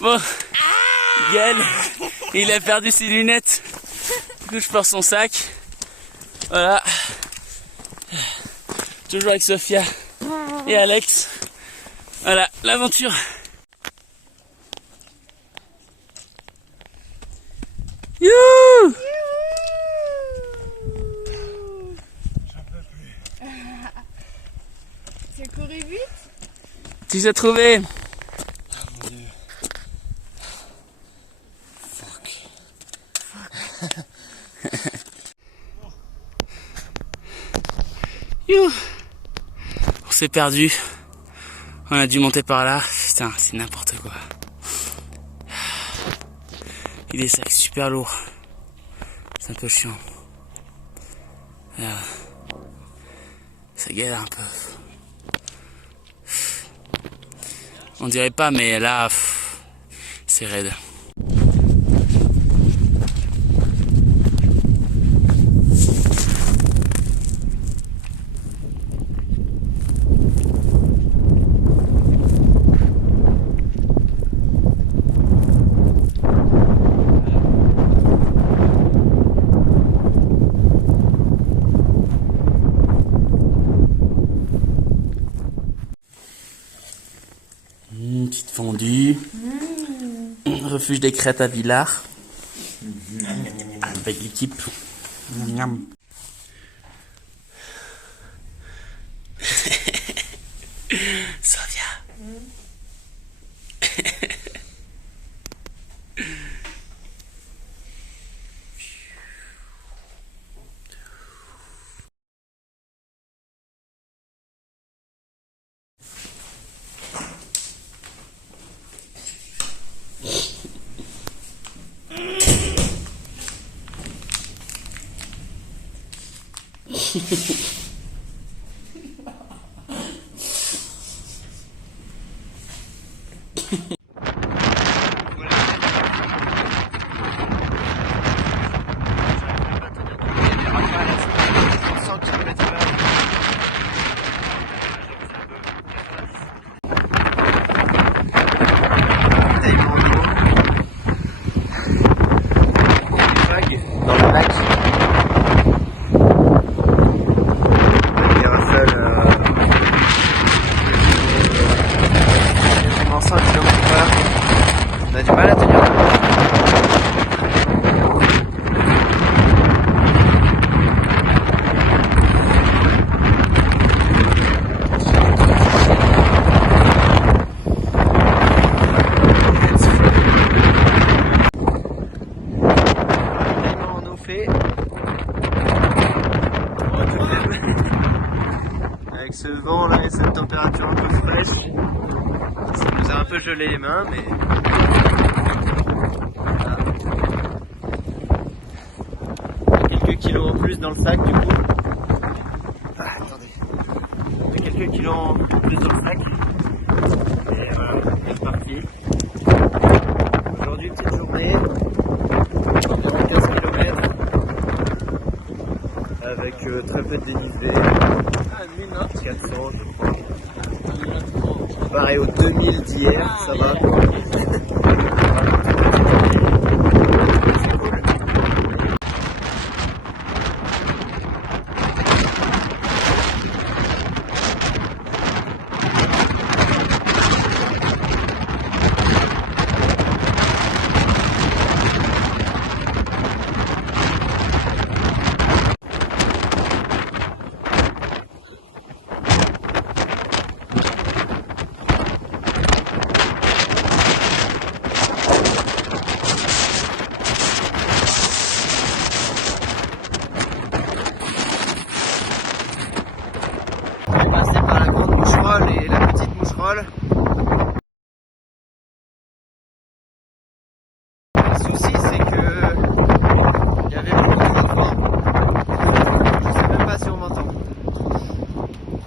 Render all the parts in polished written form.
Bon, Gaël, il a perdu ses lunettes. Du coup, je porte son sac. Voilà. Toujours avec Sophia et Alex. Voilà, l'aventure. Youhou! Tu as couru vite? Tu les as trouvés? Ah mon dieu. Youhou! On s'est perdu. On a dû monter par là. Putain, c'est n'importe quoi. Il est sacs super lourd. C'est un peu chiant. Ça galère un peu. On dirait pas, mais là, c'est raide. Petite fondue. Refuge des crêtes à Villars. Avec l'équipe. Sophia. Dans le lac. Il rafale quasiment 5 km/h. On a du mal à tenir. Avec ce vent là et cette température un peu fraîche, ça nous a un peu gelé les mains, mais voilà. Quelques kilos en plus dans le sac du coup. Attendez. Quelques kilos en plus dans le sac. Et voilà, c'est reparti. Aujourd'hui, petite journée. Environ 15 km. Avec très peu de dénivelé. 400 je crois. Comparé aux 2000 d'hier, ça va. Et la petite moucherolle. Le souci c'est que il y avait beaucoup de vent. Je sais même pas si on m'entend.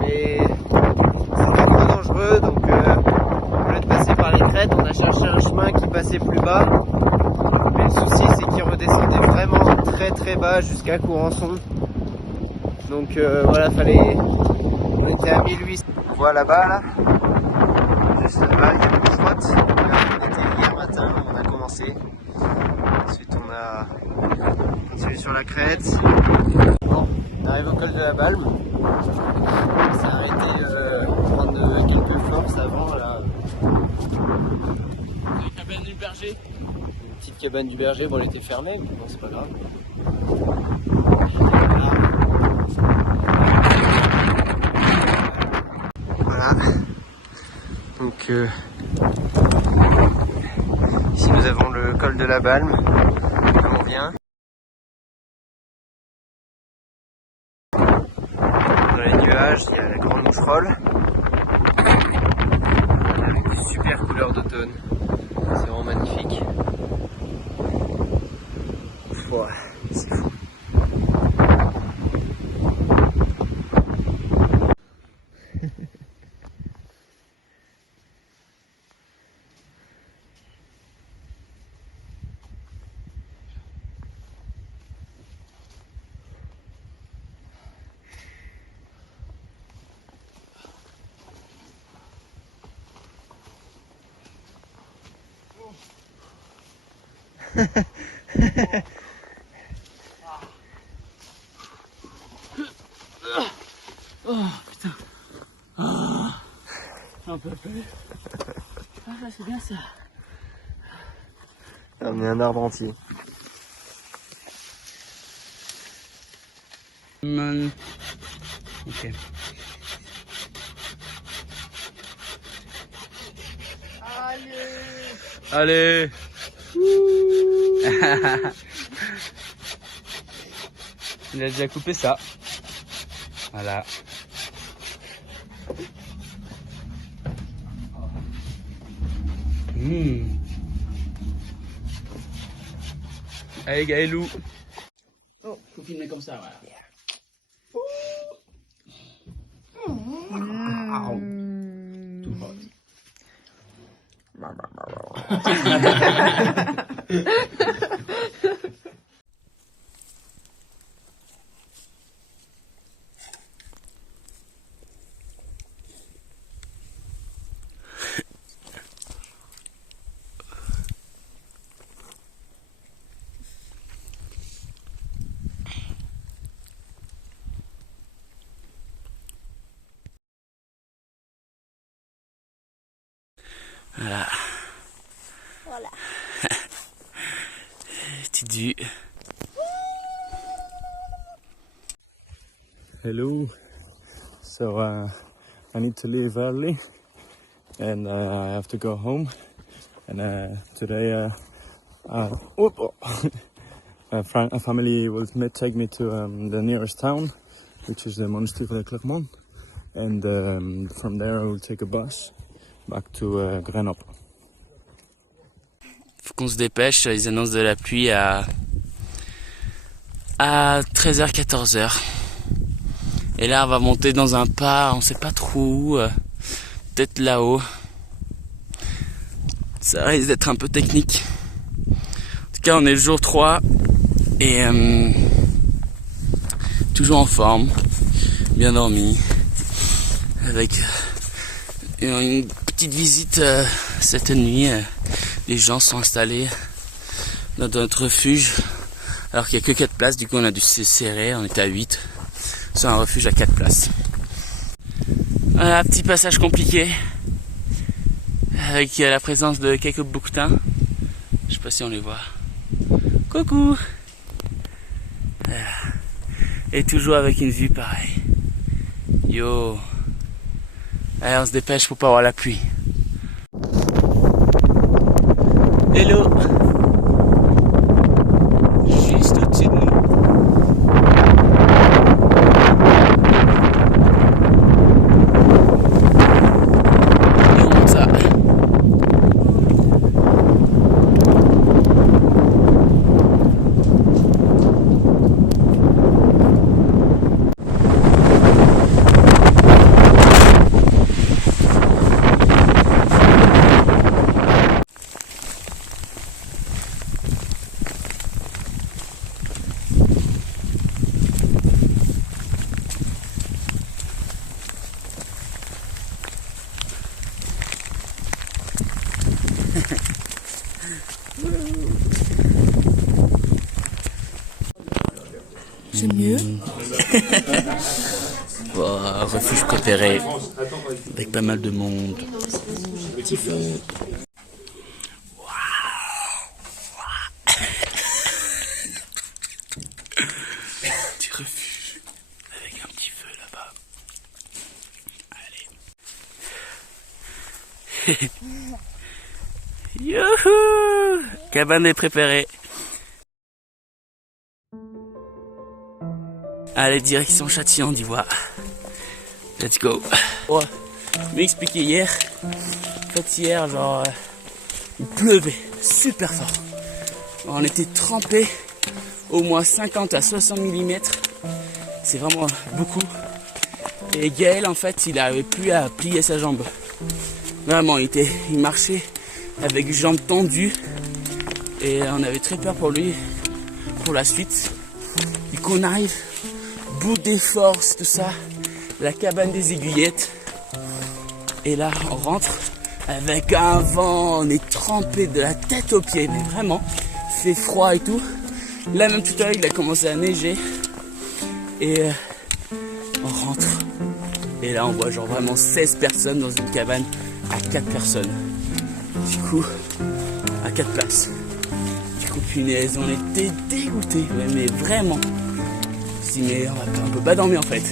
Mais c'était trop dangereux, donc au lieu de passer par les crêtes, on a cherché un chemin qui passait plus bas. Mais le souci c'est qu'il redescendait vraiment très bas jusqu'à Courançon. Donc voilà, fallait. On était à 1800. On voit là-bas là. Juste là, il y a une grosse droite. On était hier traversé. Ensuite on a continué sur la crête. Bon, on arrive au col de la Balme. On s'est arrêté prendre quelques forces avant là. La cabane du berger. Une petite cabane du berger, bon elle était fermée, mais bon c'est pas grave. Voilà. Donc ici nous avons le col de la Balme, on vient. Dans les nuages, il y a la grande moucherolle. Avec des super couleurs d'automne. C'est vraiment magnifique. Ouais, c'est fou. Oh putain. Oh, j'en peux plus. Ah ça c'est bien ça. On est un arbre entier. Ok. Allez. Il a déjà coupé ça. Voilà. Allez Gaëlou. Oh, faut filmer comme ça, voilà. Too hot. Voilà. Voilà. Petite vue. Hello. So I need to leave early, and I have to go home. And today, a family will take me to the nearest town, which is the Monastery de Clermont, and from there I will take a bus back to Grenoble. Faut qu'on se dépêche, ils annoncent de la pluie à 13h, 14h. Et là, on va monter dans un pas, on sait pas trop où, peut-être là-haut. Ça risque d'être un peu technique. En tout cas, on est le jour 3 et toujours en forme, bien dormi, avec une petite visite cette nuit. Les gens sont installés dans notre refuge, alors qu'il n'y a que 4 places, du coup on a dû se serrer, on était à 8, sur un refuge à 4 places. Voilà, petit passage compliqué, avec la présence de quelques bouquetins, je sais pas si on les voit. Coucou! Voilà. Et toujours avec une vue pareille. Yo! Allez, on se dépêche pour pas avoir la pluie. Hello! Juste au-dessus de nous. Et on monte ça. C'est mieux. Refuge préféré, avec pas mal de monde. Petit feu. Petit refuge, avec un petit feu là-bas. Allez. Youhou! Cabane préférée. Allez, direction Châtillon d'Ivoire. Let's go. Oh, je m'ai expliqué hier. En fait, hier, genre, il pleuvait super fort. On était trempés au moins 50 à 60 mm. C'est vraiment beaucoup. Et Gaël, en fait, il n'arrivait plus à plier sa jambe. Vraiment, il marchait avec les jambes tendues. Et on avait très peur pour lui, pour la suite. Du coup, on arrive, bout des forces, tout ça. La cabane des aiguillettes. Et là, on rentre avec un vent, on est trempé de la tête aux pieds, mais vraiment, il fait froid et tout. Là, même tout à l'heure, il a commencé à neiger. Et on rentre. Et là, on voit genre vraiment 16 personnes dans une cabane à 4 personnes. Du coup, à 4 places. Du coup, punaise, on était dégoûtés, mais vraiment. Je dis, mais on peut pas dormir en fait.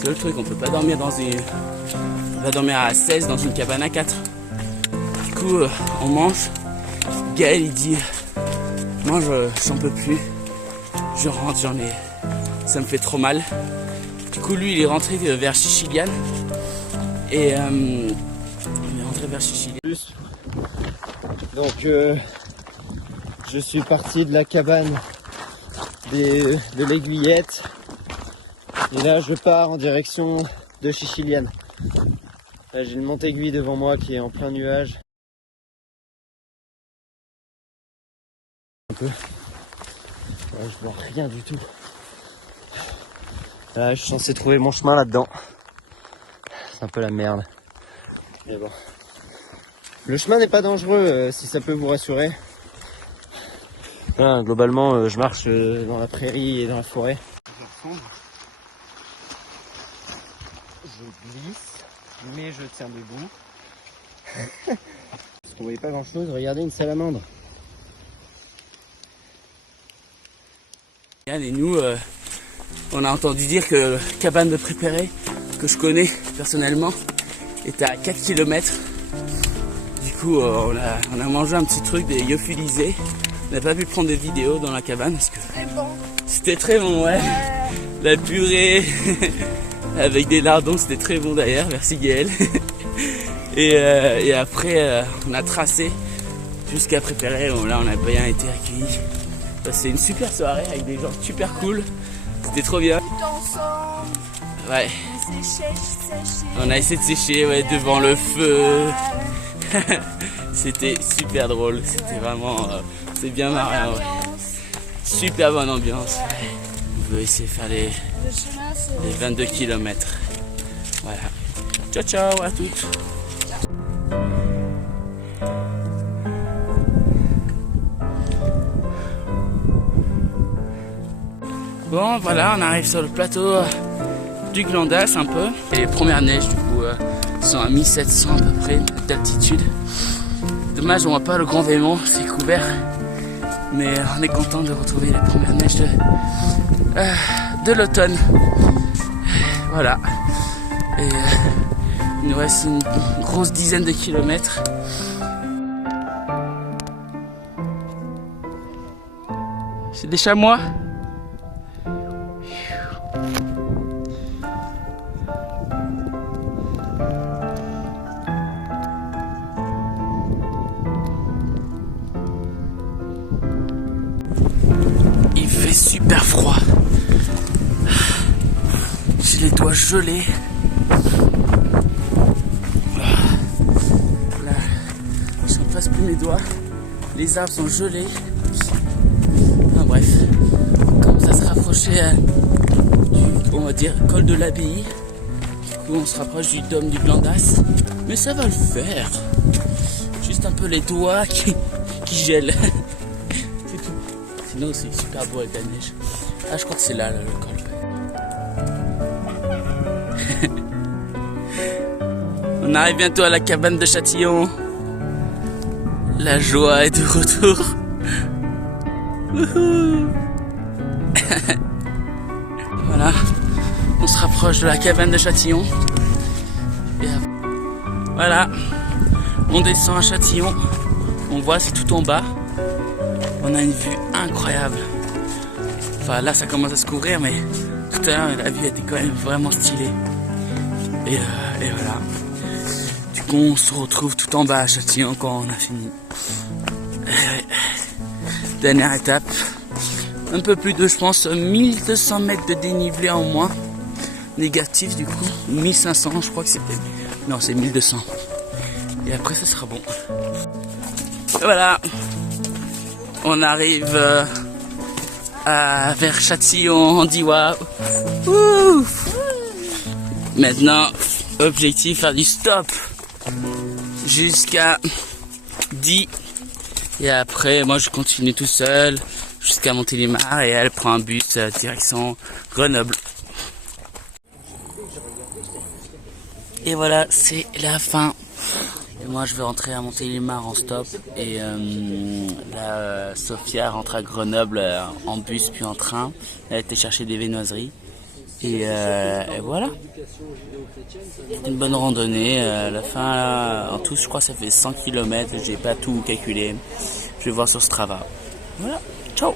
C'est le truc, on peut pas dormir on va dormir à 16 dans une cabane à 4. Du coup, on mange. Gaël, il dit, moi, j'en peux plus. Je rentre, ça me fait trop mal. Du coup, lui, il est rentré vers Chichilian. Et on est rentré vers Chichilian. Donc, je suis parti de la cabane de l'Aiguillette. Et là, je pars en direction de Chichilian. Là, j'ai le Montéguy devant moi qui est en plein nuage. Un peu. Ouais, je vois rien du tout. Là, je suis censé trouver mon chemin là-dedans. C'est un peu la merde. Mais bon. Le chemin n'est pas dangereux, si ça peut vous rassurer. Voilà, globalement, je marche dans la prairie et dans la forêt. Je glisse, mais je tiens debout. Parce qu'on voyait pas grand chose, regardez une salamandre. Et nous, on a entendu dire que la cabane de préférée, que je connais personnellement, était à 4 km. Du coup, on a mangé un petit truc, des lyophilisés. On n'a pas pu prendre des vidéos dans la cabane parce que c'était très bon, ouais. La purée avec des lardons, c'était très bon d'ailleurs, merci Gaël. Et après, on a tracé jusqu'à Préféré. Bon, là, on a bien été accueillis. Passé une super soirée avec des gens super cool. C'était trop bien. Ouais. On a essayé de sécher, ouais, devant le feu. C'était super drôle. C'était vraiment, c'est bien marrant. Ouais. Super bonne ambiance. Ouais. On veut essayer de faire les 22 km. Voilà. Ciao ciao à toutes. Bon, voilà, on arrive sur le plateau du Glandas un peu. Et les premières neiges, du coup, sont à 1700 à peu près d'altitude. Dommage, on voit pas le Grand Vémont, c'est couvert. Mais on est content de retrouver les premières neiges de l'automne. Voilà. Et il nous reste une grosse dizaine de kilomètres. C'est des chamois. Il fait super froid. J'ai les doigts gelés. Là, je ne passe plus mes doigts. Les arbres sont gelés. Enfin bref, comme ça se rapprochait du, on va dire, col de l'Abbaye. Du coup, on se rapproche du dôme du Glandas. Mais ça va le faire. Juste un peu les doigts qui gèlent. C'est tout. Sinon, c'est super beau avec la neige. Ah, je crois que c'est là, le col. On arrive bientôt à la cabane de Châtillon. La joie est de retour. Wouhou. Voilà, on se rapproche de la cabane de Châtillon. Et voilà, on descend à Châtillon. On voit, c'est tout en bas. On a une vue incroyable. Enfin là ça commence à se couvrir, mais tout à l'heure la vue était quand même vraiment stylée. Et voilà. Du coup on se retrouve tout en bas à Châtillon quand on a fini. Dernière étape. Un peu plus de, je pense, 1200 mètres de dénivelé en moins. Négatif du coup. 1500 je crois que c'était. Non, c'est 1200. Et après ça sera bon. Et voilà. On arrive vers Châtillon. On dit waouh. Maintenant, objectif, faire du stop. Jusqu'à 10. Et après, moi je continue tout seul. Jusqu'à Montélimar et elle prend un bus direction Grenoble. Et voilà, c'est la fin. Et moi je vais rentrer à Montélimar en stop et là Sophia rentre à Grenoble en bus puis en train. Elle a été chercher des viennoiseries et voilà. Une bonne randonnée. La fin là, en tout je crois ça fait 100 km. J'ai pas tout calculé. Je vais voir sur Strava. Voilà. Ciao.